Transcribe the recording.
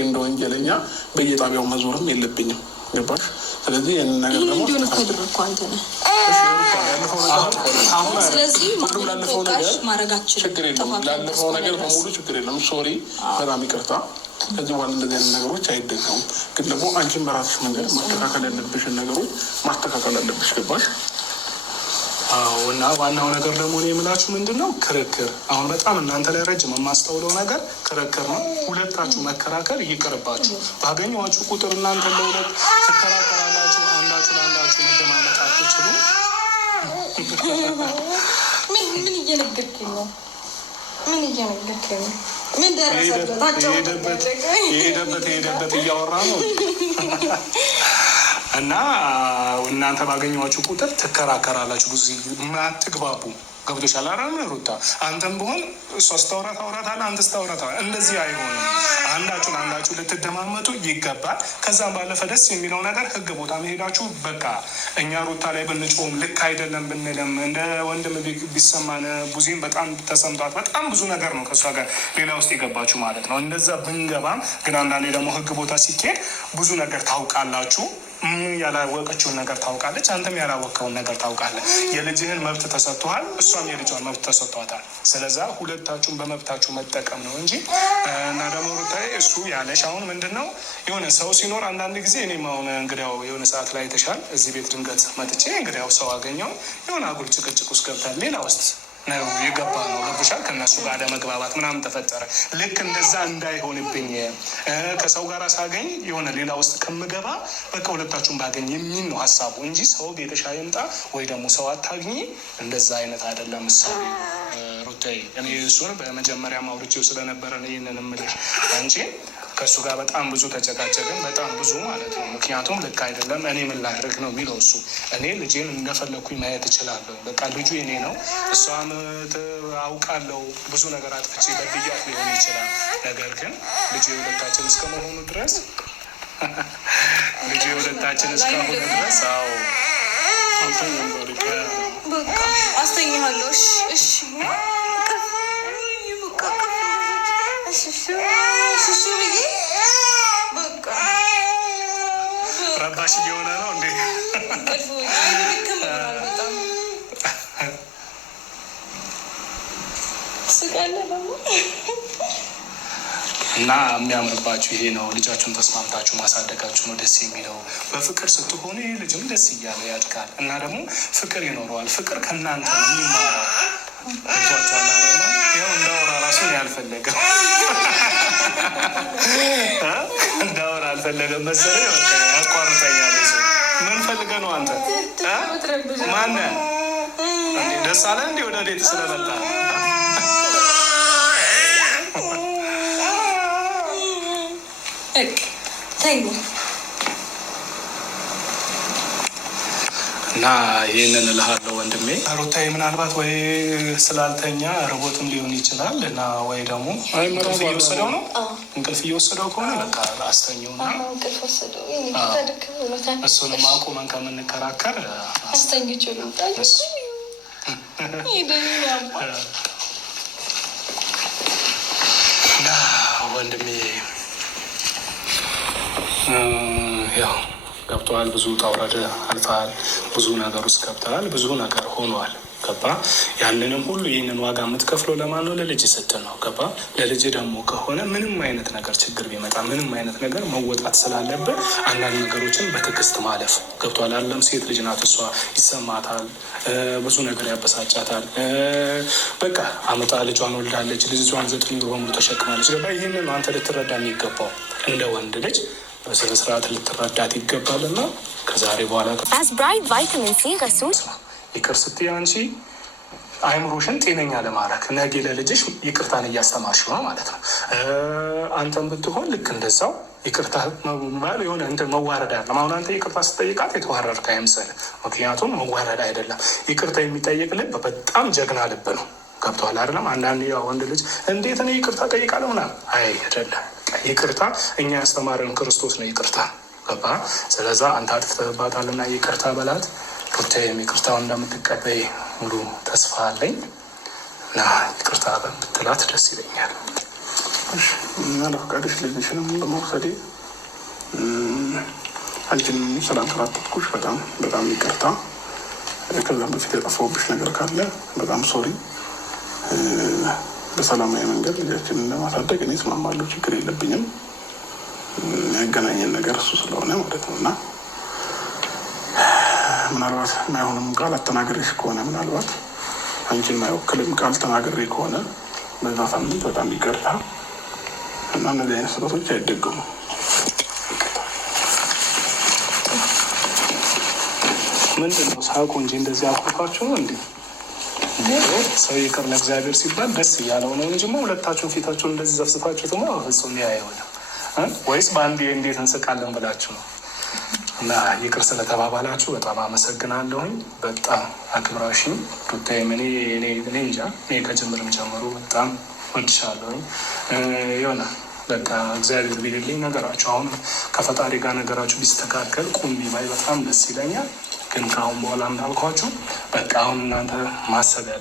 እንደ ወንጀለኛ በየጣቢያው መዞርም የለብኝም። ገባሽ? ስለዚህ ያንን ነገር ደግሞ ላለፈው ነገር በሙሉ ችግር የለም። ሶሪ፣ በጣም ይቅርታ። ከዚህ በኋላ እንደዚህ አይነት ነገሮች አይደገሙም። ግን ደግሞ አንቺን በራስሽ መንገድ ማስተካከል ያለብሽን ነገሮች ማስተካከል አለብሽ። ገባሽ? እና ዋናው ነገር ደግሞ እኔ የምላችሁ ምንድን ነው ክርክር። አሁን በጣም እናንተ ላይ ረጅም የማስተውለው ነገር ክርክር ነው። ሁለታችሁ መከራከር ይቅርባችሁ። ባገኘኋችሁ ቁጥር እናንተ ለሁለት ትከራከራላችሁ። አንዳችሁ ለአንዳችሁ መደማመጥ አትችሉ። ምን እየነገርከኝ ነው? ምን እየነገርከኝ ነው? ምን የሄደበት እያወራ ነው። እና እናንተ ባገኘኋችሁ ቁጥር ትከራከራላችሁ። ብዙ ማትግባቡ ገብቶሻል አይደል ሩታ? አንተም ብሆን እሷ ስታወራታለህ፣ አንተ ስታወራታለህ። እንደዚህ አይሆንም። አንዳችሁ ልትደማመጡ ይገባል። ከዛም ባለፈ ደስ የሚለው ነገር ህግ ቦታ መሄዳችሁ በቃ እኛ ሩታ ላይ ብንጮም ልክ አይደለም ብንልም እንደ ወንድም ቢሰማን ቡዜም በጣም ተሰምቷት በጣም ብዙ ነገር ነው ከእሷ ጋር ሌላ ውስጥ የገባችሁ ማለት ነው። እንደዛ ብንገባም ግን አንዳንዴ ደግሞ ህግ ቦታ ሲኬድ ብዙ ነገር ታውቃላችሁ። ያላወቀችውን ነገር ታውቃለች፣ አንተም ያላወቀውን ነገር ታውቃለህ። የልጅህን መብት ተሰጥቷል፣ እሷም የልጇን መብት ተሰጥቷታል። ስለዛ ሁለታችሁን በመብታችሁ መጠቀም ነው እንጂ እና ደግሞ ሩታዬ እሱ ያለሽ አሁን ምንድን ነው የሆነ ሰው ሲኖር አንዳንድ ጊዜ እኔም አሁን እንግዲያው የሆነ ሰዓት ላይ ተሻል እዚህ ቤት ድንገት መጥቼ እንግዲያው ሰው አገኘው የሆነ አጉል ጭቅጭቅ ውስጥ ገብተን ሌላ ውስጥ ነው የገባ ነው ገብቶሻል። ከእነሱ ጋር ለመግባባት ምናምን ተፈጠረ። ልክ እንደዛ እንዳይሆንብኝ ከሰው ጋር ሳገኝ የሆነ ሌላ ውስጥ ከምገባ በቃ ሁለታችሁን ባገኝ የሚል ነው ሀሳቡ እንጂ ሰው ቤተሻ ይምጣ ወይ ደግሞ ሰው አታግኝ እንደዛ አይነት አይደለም። ምሳሌ ሩታዬ እኔ እሱን በመጀመሪያ ማውርቼው ስለነበረ ነው ይህንን እምልሽ። አንቺ ከእሱ ጋር በጣም ብዙ ተጨቃጨቅን፣ በጣም ብዙ ማለት ነው። ምክንያቱም ልክ አይደለም እኔ ምን ላድርግ ነው የሚለው እሱ። እኔ ልጄን እንደፈለግኩኝ ማየት እችላለሁ። በቃ ልጁ የኔ ነው። እሷን አውቃለሁ ብዙ ነገር አጥፍቼ በድያት ሊሆን ይችላል። ነገር ግን ልጄ ሁለታችን እስከመሆኑ ድረስ አስተኛለሁ። ረባሽ እየሆነ ነው እንዴ? እና የሚያምርባችሁ ይሄ ነው። ልጃችሁን ተስማምታችሁ ማሳደጋችሁ ነው ደስ የሚለው። በፍቅር ስትሆኑ ይህ ልጅም ደስ እያለ ያድጋል እና ደግሞ ፍቅር ይኖረዋል። ፍቅር ከእናንተ ነው የሚማረው። ልጇቸኋላ ያው እንዳወራ ራሱን ያልፈለገው እንዳወራ አልፈለገም መሰለኝ። ያቋርጠኛል። ምን ፈልገህ ነው አንተ? ማነህ? ደስ አለ እንዲህ ወደ ቤት ስለመጣ እና ይህንን እልሃለሁ ወንድሜ። ሩታዬ ምናልባት ወይ ስላልተኛ ርቦትም ሊሆን ይችላል እና ወይ ደግሞ እንቅልፍ እየወሰደው ነው። እንቅልፍ እየወሰደው ከሆነ በቃ አስተኛው እና እሱንም አቁመን ከምንከራከር አስተኝቼው ልውጣ እና ወንድሜ ያው ገብተዋል። ብዙ ታውረድ አልፈሃል። ብዙ ነገር ውስጥ ገብተሃል። ብዙ ነገር ሆኗል። ገባ? ያንንም ሁሉ ይህንን ዋጋ የምትከፍለው ለማን ነው? ለልጅ ስትል ነው። ገባ? ለልጅ ደግሞ ከሆነ ምንም አይነት ነገር ችግር ቢመጣ ምንም አይነት ነገር መወጣት ስላለብን አንዳንድ ነገሮችን በትዕግስት ማለፍ ገብቷል። አለም ሴት ልጅ ናት። እሷ ይሰማታል፣ ብዙ ነገር ያበሳጫታል። በቃ አመጣ ልጇን ወልዳለች። ልጇን 9 ወር በሙሉ ተሸክማለች። ገባ? ይህንን አንተ ልትረዳ የሚገባው እንደ ወንድ ልጅ በስነ ስርዓት ልትረዳት ይገባልና ከዛሬ በኋላ ይቅር ስትይ አንቺ አይምሮሽን ጤነኛ ለማድረግ ነገ ለልጅሽ ይቅርታን እያስተማርሽ ነው ማለት ነው። አንተም ብትሆን ልክ እንደዛው ይቅርታ መባል የሆነ እንትን መዋረድ አለ። አሁን አንተ ይቅርታ ስትጠይቃት የተዋረድክ አይምሰልህ። ምክንያቱም መዋረድ አይደለም። ይቅርታ የሚጠይቅ ልብ በጣም ጀግና ልብ ነው። ገብቶሃል አይደለም? አንዳንድ ያው ወንድ ልጅ እንዴት እኔ ይቅርታ ጠይቃለሁ ምናምን አይደለም። ይቅርታ እኛ ያስተማረን ክርስቶስ ነው ይቅርታ። ገባ? ስለዛ አንተ አጥፍተህባታልና ይቅርታ በላት። ሩታዬም ይቅርታውን እንደምትቀበይ ሙሉ ተስፋ አለኝ እና ይቅርታ ብትላት ደስ ይለኛል። አለፈቃድሽ ልጅሽንም በመውሰዴ አንቺንም ስላንከራተትኩሽ በጣም ይቅርታ። ከዛም በፊት የጠፋሁብሽ ነገር ካለ በጣም ሶሪ። በሰላማዊ መንገድ ልጃችንን ለማሳደግ እኔ እስማማለሁ፣ ችግር የለብኝም። ያገናኘን ነገር እሱ ስለሆነ ማለት ነው። እና ምናልባት የማይሆንም ቃል አተናግሬሽ ከሆነ ምናልባት አንቺን የማይወክልም ቃል ተናግሬ ከሆነ በዛ ሳምንት በጣም ይቅርታ እና እነዚህ አይነት ስህተቶች አይደገሙም። ምንድን ነው ሳቁ እንጂ እንደዚህ አኩርፋችሁ ነው እንዴ? ሰው ይቅር ለእግዚአብሔር ሲባል ደስ እያለው ነው እንጂ ሁለታችሁን ፊታችሁን እንደዚህ ዘፍዝፋችሁት ፍጹም አይሆንም። ወይስ በአንድ እንዴት እንስቃለን ብላችሁ ነው? እና ይቅር ስለተባባላችሁ በጣም አመሰግናለሁኝ። በጣም አክብራሽኝ ሩታዬም እኔ እንጃ እኔ ከጅምርም ጀምሮ በጣም ወድሻለሁኝ። የሆነ በቃ እግዚአብሔር ቢልልኝ ነገራችሁ አሁን ከፈጣሪ ጋር ነገራችሁ ቢስተካከል ቁም ባይ በጣም ደስ ይለኛል። ግን ከአሁን በኋላ እንዳልኳችሁ በቃ አሁን እናንተ ማሰብ